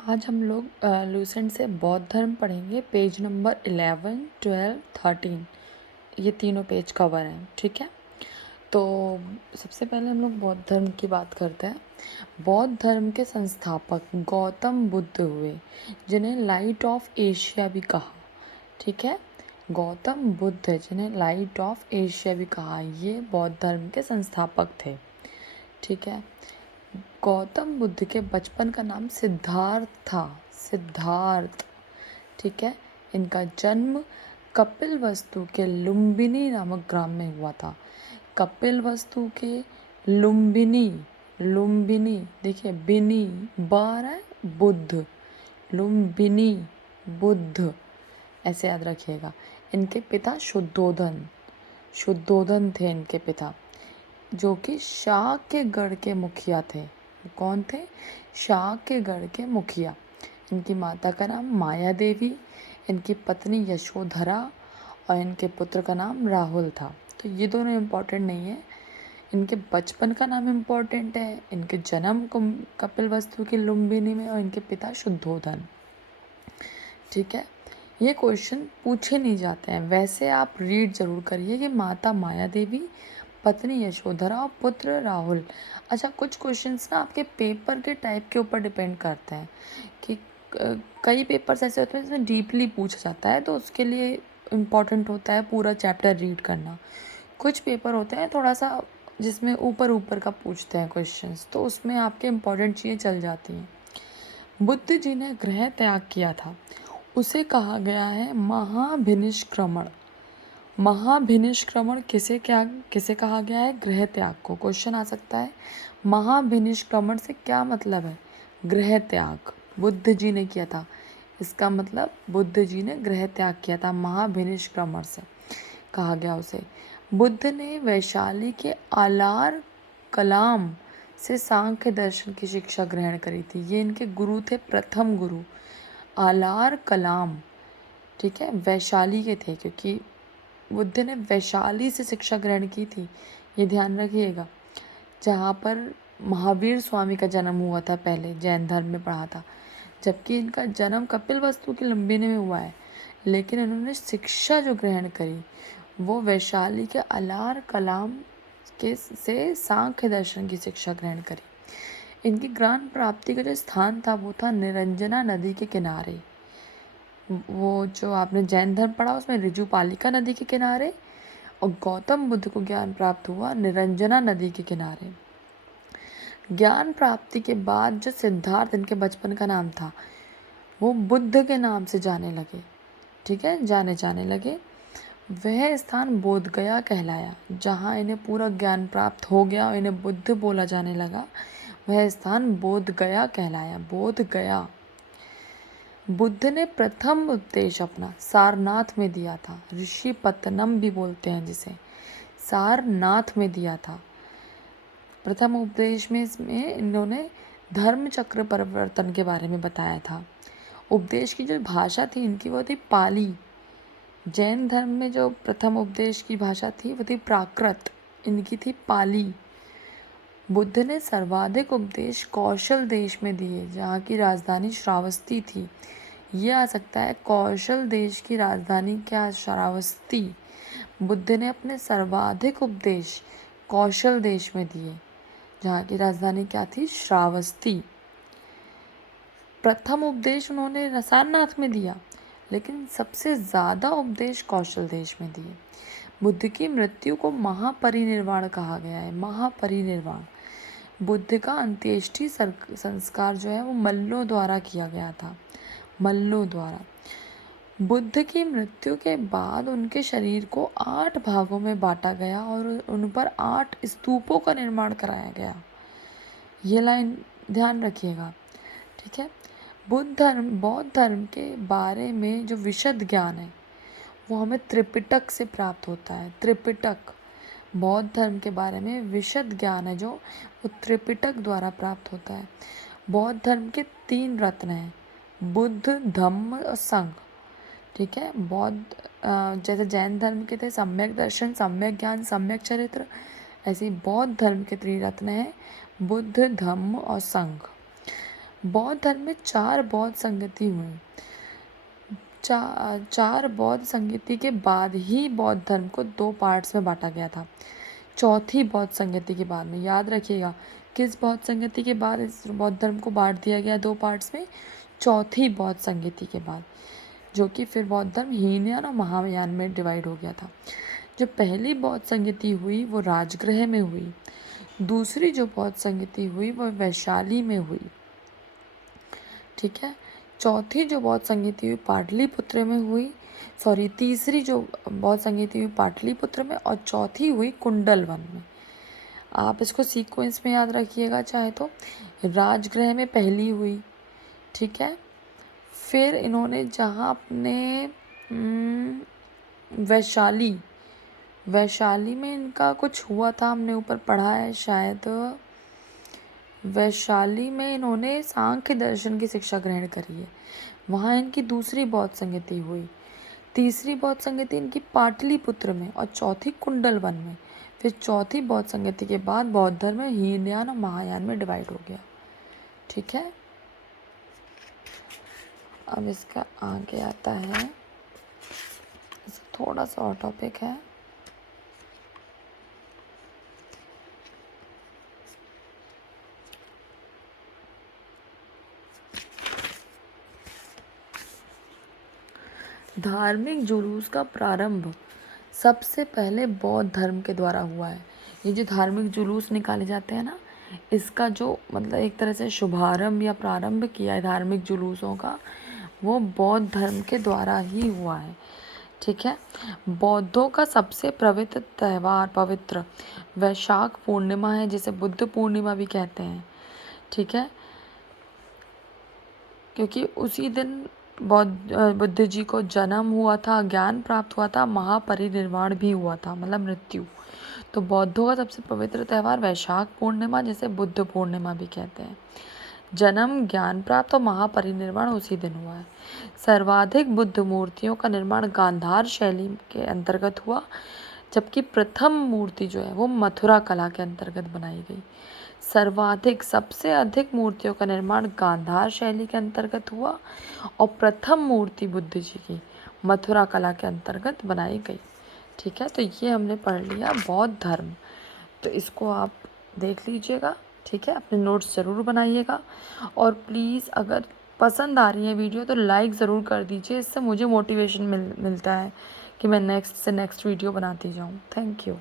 आज हम लोग लूसेंट से बौद्ध धर्म पढ़ेंगे। पेज नंबर 11, 12, 13 ये तीनों पेज कवर हैं। ठीक है, तो सबसे पहले हम लोग बौद्ध धर्म की बात करते हैं। बौद्ध धर्म के संस्थापक गौतम बुद्ध हुए, जिन्हें लाइट ऑफ एशिया भी कहा। ठीक है, गौतम बुद्ध जिन्हें लाइट ऑफ एशिया भी कहा, ये बौद्ध धर्म के संस्थापक थे। ठीक है, गौतम बुद्ध के बचपन का नाम सिद्धार्थ था। सिद्धार्थ, ठीक है। इनका जन्म कपिलवस्तु के लुम्बिनी नामक ग्राम में हुआ था। कपिलवस्तु के लुम्बिनी, लुम्बिनी देखिए, बिनी बार है, बुद्ध, लुम्बिनी बुद्ध, ऐसे याद रखिएगा। इनके पिता शुद्धोधन, शुद्धोधन थे इनके पिता, जो कि शाक्यगढ़ के मुखिया थे। कौन थे? शाक्यगढ़ के मुखिया। इनकी माता का नाम माया देवी, इनकी पत्नी यशोधरा और इनके पुत्र का नाम राहुल था। तो ये दोनों इम्पोर्टेंट नहीं है, इनके बचपन का नाम इम्पोर्टेंट है, इनके जन्म कपिलवस्तु की लुम्बिनी में और इनके पिता शुद्धोधन। ठीक है, ये क्वेश्चन पूछे नहीं जाते हैं। वैसे आप रीड जरूर करिए कि माता माया देवी, पत्नी यशोधरा और पुत्र राहुल। अच्छा, कुछ क्वेश्चंस ना आपके पेपर के टाइप के ऊपर डिपेंड करते हैं कि कई पेपर्स ऐसे होते हैं जिसमें डीपली पूछा जाता है, तो उसके लिए इम्पॉर्टेंट होता है पूरा चैप्टर रीड करना। कुछ पेपर होते हैं थोड़ा सा जिसमें ऊपर ऊपर का पूछते हैं क्वेश्चंस, तो उसमें आपके इम्पॉर्टेंट चीज़ें चल जाती हैं। बुद्ध जी ने गृह त्याग किया था, उसे कहा गया है महाभिनिष्क्रमण। महाभिनिष्क्रमण किसे कहा गया है? गृह त्याग को। क्वेश्चन आ सकता है, महाभिनिष्क्रमण से क्या मतलब है? गृह त्याग बुद्ध जी ने किया था, इसका मतलब बुद्ध जी ने गृह त्याग किया था। महाभिनिष्क्रमण से कहा गया उसे। बुद्ध ने वैशाली के आलार कलाम से सांख्य दर्शन की शिक्षा ग्रहण करी थी। ये इनके गुरु थे, प्रथम गुरु आलार कलाम। ठीक है, वैशाली के थे, क्योंकि बुद्ध ने वैशाली से शिक्षा ग्रहण की थी, ये ध्यान रखिएगा, जहाँ पर महावीर स्वामी का जन्म हुआ था। पहले जैन धर्म में पढ़ा था, जबकि इनका जन्म कपिलवस्तु की लुम्बिनी में हुआ है, लेकिन इन्होंने शिक्षा जो ग्रहण करी वो वैशाली के अलार कलाम के से सांख्य दर्शन की शिक्षा ग्रहण करी। इनकी ज्ञान प्राप्ति का जो स्थान था वो था निरंजना नदी के किनारे। वो जो आपने जैन धर्म पढ़ा उसमें ऋजुपालिका नदी के किनारे, और गौतम बुद्ध को ज्ञान प्राप्त हुआ निरंजना नदी के किनारे। ज्ञान प्राप्ति के बाद जो सिद्धार्थ, इनके बचपन का नाम था, वो बुद्ध के नाम से जाने लगे। ठीक है, जाने लगे। वह स्थान बोधगया कहलाया, जहाँ इन्हें पूरा ज्ञान प्राप्त हो गया और इन्हें बुद्ध बोला जाने लगा। वह स्थान बोधगया कहलाया, बोधगया। बुद्ध ने प्रथम उपदेश अपना सारनाथ में दिया था। ऋषि पत्तनम भी बोलते हैं जिसे, सारनाथ में दिया था। प्रथम उपदेश में इसमें इन्होंने धर्म चक्र परिवर्तन के बारे में बताया था। उपदेश की जो भाषा थी इनकी वो थी पाली। जैन धर्म में जो प्रथम उपदेश की भाषा थी वो थी प्राकृत, इनकी थी पाली। बुद्ध ने सर्वाधिक उपदेश कौशल देश में दिए, जहाँ की राजधानी श्रावस्ती थी। ये आ सकता है, कौशल देश की राजधानी क्या? श्रावस्ती। बुद्ध ने अपने सर्वाधिक उपदेश कौशल देश में दिए, जहाँ की राजधानी क्या थी? श्रावस्ती। प्रथम उपदेश उन्होंने सारनाथ में दिया, लेकिन सबसे ज़्यादा उपदेश कौशल देश में दिए। बुद्ध की मृत्यु को महापरिनिर्वाण कहा गया है, महापरिनिर्वाण। बुद्ध का अंत्येष्टि संस्कार जो है वो मल्लों द्वारा किया गया था, मल्लों द्वारा। बुद्ध की मृत्यु के बाद उनके शरीर को 8 भागों में बांटा गया और उन पर 8 स्तूपों का निर्माण कराया गया। ये लाइन ध्यान रखिएगा। ठीक है, बौद्ध धर्म के बारे में जो विशद ज्ञान है वो हमें त्रिपिटक से प्राप्त होता है। त्रिपिटक, बौद्ध धर्म के बारे में विशद ज्ञान है जो वो त्रिपिटक द्वारा प्राप्त होता है। बौद्ध धर्म के 3 रत्न हैं, बुद्ध, धम्म और संघ। ठीक है, जैसे जैन धर्म के थे सम्यक दर्शन, सम्यक ज्ञान, सम्यक चरित्र, ऐसे ही बौद्ध धर्म के 3 रत्न हैं, बुद्ध, धम्म और संघ। बौद्ध धर्म में 4 बौद्ध संगति हुए। चार बौद्ध संगति के बाद ही बौद्ध धर्म को 2 पार्ट्स में बांटा गया था। चौथी बौद्ध संगति के बाद में, याद रखिएगा, किस बौद्ध संगति के बाद इस बौद्ध धर्म को बांट दिया गया 2 पार्ट्स में? चौथी बौद्ध संगति के बाद, जो कि फिर बौद्ध धर्म हीनयान और महायान में डिवाइड हो गया था। जो पहली बौद्ध संगति हुई वो राजगृह में हुई। दूसरी जो बौद्ध संगति हुई वो वैशाली में हुई। ठीक है। चौथी जो बौद्ध संगति हुई पाटलिपुत्र में हुई, तीसरी जो बौद्ध संगति हुई पाटलिपुत्र में, और चौथी हुई कुंडलवन में। आप इसको सीक्वेंस में याद रखिएगा चाहे तो। राजगृह में पहली हुई, ठीक है। फिर इन्होंने जहाँ अपने वैशाली में इनका कुछ हुआ था, हमने ऊपर पढ़ा है शायद। वैशाली में इन्होंने सांख्य दर्शन की शिक्षा ग्रहण करी है, वहाँ इनकी दूसरी बौद्ध संगति हुई। तीसरी बौद्ध संगति इनकी पाटलिपुत्र में और चौथी कुंडलवन में। फिर चौथी बौद्ध संगति के बाद बौद्ध धर्म हीनयान और महायान में डिवाइड हो गया। ठीक है। अब इसका आगे आता है, इसका थोड़ा सा और टॉपिक है। धार्मिक जुलूस का प्रारंभ सबसे पहले बौद्ध धर्म के द्वारा हुआ है। ये जो धार्मिक जुलूस निकाले जाते हैं ना, इसका जो मतलब एक तरह से शुभारंभ या प्रारंभ किया है धार्मिक जुलूसों का, वो बौद्ध धर्म के द्वारा ही हुआ है। ठीक है। बौद्धों का सबसे पवित्र वैशाख पूर्णिमा है, जिसे बुद्ध पूर्णिमा भी कहते हैं। ठीक है। क्योंकि उसी दिन बुद्ध जी को जन्म हुआ था, ज्ञान प्राप्त हुआ था, महापरिनिर्वाण भी हुआ था, मतलब मृत्यु। तो बौद्धों का सबसे पवित्र त्यौहार वैशाख पूर्णिमा, जिसे बुद्ध पूर्णिमा भी कहते हैं। जन्म, ज्ञान प्राप्त और महापरिनिर्वाण उसी दिन हुआ है। सर्वाधिक बुद्ध मूर्तियों का निर्माण गांधार शैली के अंतर्गत हुआ, जबकि प्रथम मूर्ति जो है वो मथुरा कला के अंतर्गत बनाई गई। सबसे अधिक मूर्तियों का निर्माण गांधार शैली के अंतर्गत हुआ और प्रथम मूर्ति बुद्ध जी की मथुरा कला के अंतर्गत बनाई गई। ठीक है। तो ये हमने पढ़ लिया बौद्ध धर्म, तो इसको आप देख लीजिएगा। ठीक है। अपने नोट्स ज़रूर बनाइएगा, और प्लीज़ अगर पसंद आ रही है वीडियो तो लाइक ज़रूर कर दीजिए, इससे मुझे मोटिवेशन मिलता है कि मैं नेक्स्ट वीडियो बनाती जाऊँ। Thank you.